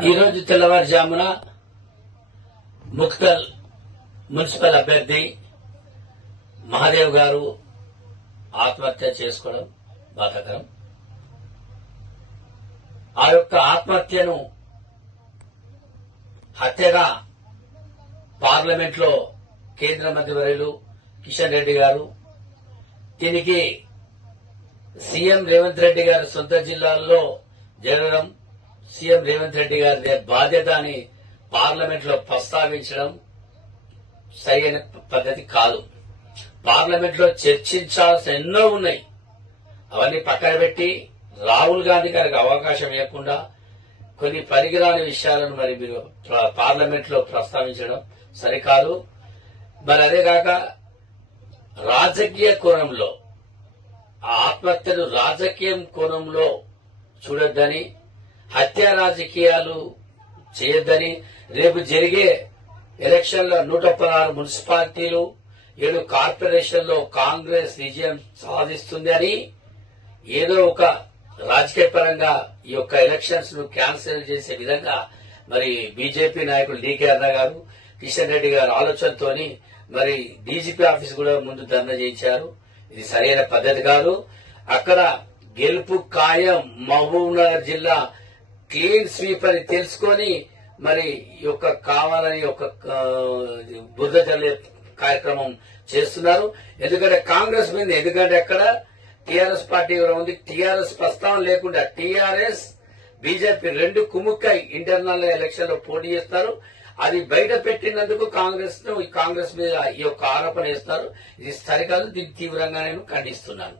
ఈ రోజు తెల్లవారుజామున ముక్తల్ మున్సిపల్ అభ్యర్థి మహాదేవ్ గారు ఆత్మహత్య చేసుకోవడం బాధాకరం. ఆ యొక్క ఆత్మహత్యను హత్యగా పార్లమెంట్ లో కేంద్ర మంత్రివర్యులు కిషన్ రెడ్డి గారు దీనికి సీఎం రేవంత్ రెడ్డి గారి సొంత జిల్లాల్లో జరగడం, సీఎం రేవంత్ రెడ్డి గారి బాధ్యత అని పార్లమెంట్ లో ప్రస్తావించడం సరైన పద్ధతి కాదు. పార్లమెంట్ లో చర్చించాల్సిన ఎన్నో ఉన్నాయి, అవన్నీ పక్కన పెట్టి రాహుల్ గాంధీ గారికి అవకాశం ఇవ్వకుండా కొన్ని పనికిరాని విషయాలను మరి మీరు పార్లమెంట్ లో ప్రస్తావించడం సరికాదు. మరి అదే కాక రాజకీయ కోణంలో ఆ ఆత్మహత్యను రాజకీయం కోణంలో చూడొద్దని, హత్య రాజకీయాలు చేయొద్దని, రేపు జరిగే ఎలక్షన్లో 116 మున్సిపాలిటీలు 7 కార్పొరేషన్లో కాంగ్రెస్ విజయం సాధిస్తుంది అని ఏదో ఒక రాజకీయ పరంగా ఈ యొక్క ఎలక్షన్స్ ను క్యాన్సిల్ చేసే విధంగా మరి బీజేపీ నాయకులు డీకే అన్న గారు, కిషన్ రెడ్డి గారు ఆలోచనతోని మరి డీజీపీ ఆఫీస్ కూడా ముందు ధర్నా చేయించారు. ఇది సరైన పద్ధతి కాదు. అక్కడ గెలుపు ఖాయం. మహబూబ్నగర్ జిల్లా క్లీన్ స్వీప్ అని తెలుసుకొని మరి ఈ యొక్క కావాలని ఒక బురద చల్లే కార్యక్రమం చేస్తున్నారు. ఎందుకంటే కాంగ్రెస్ మీద, ఎందుకంటే అక్కడ టీఆర్ఎస్ పార్టీ కూడా ఉంది. టీఆర్ఎస్ ప్రస్తావన లేకుండా టీఆర్ఎస్ బీజేపీ రెండు కుముక్కై ఇంటర్నల్ ఎలక్షన్ లో పోటీ చేస్తారు. అది బయట పెట్టినందుకు కాంగ్రెస్ మీద ఈ యొక్క ఆరోపణ చేస్తారు. ఇది సరికాదు. దీన్ని తీవ్రంగా నేను ఖండిస్తున్నాను.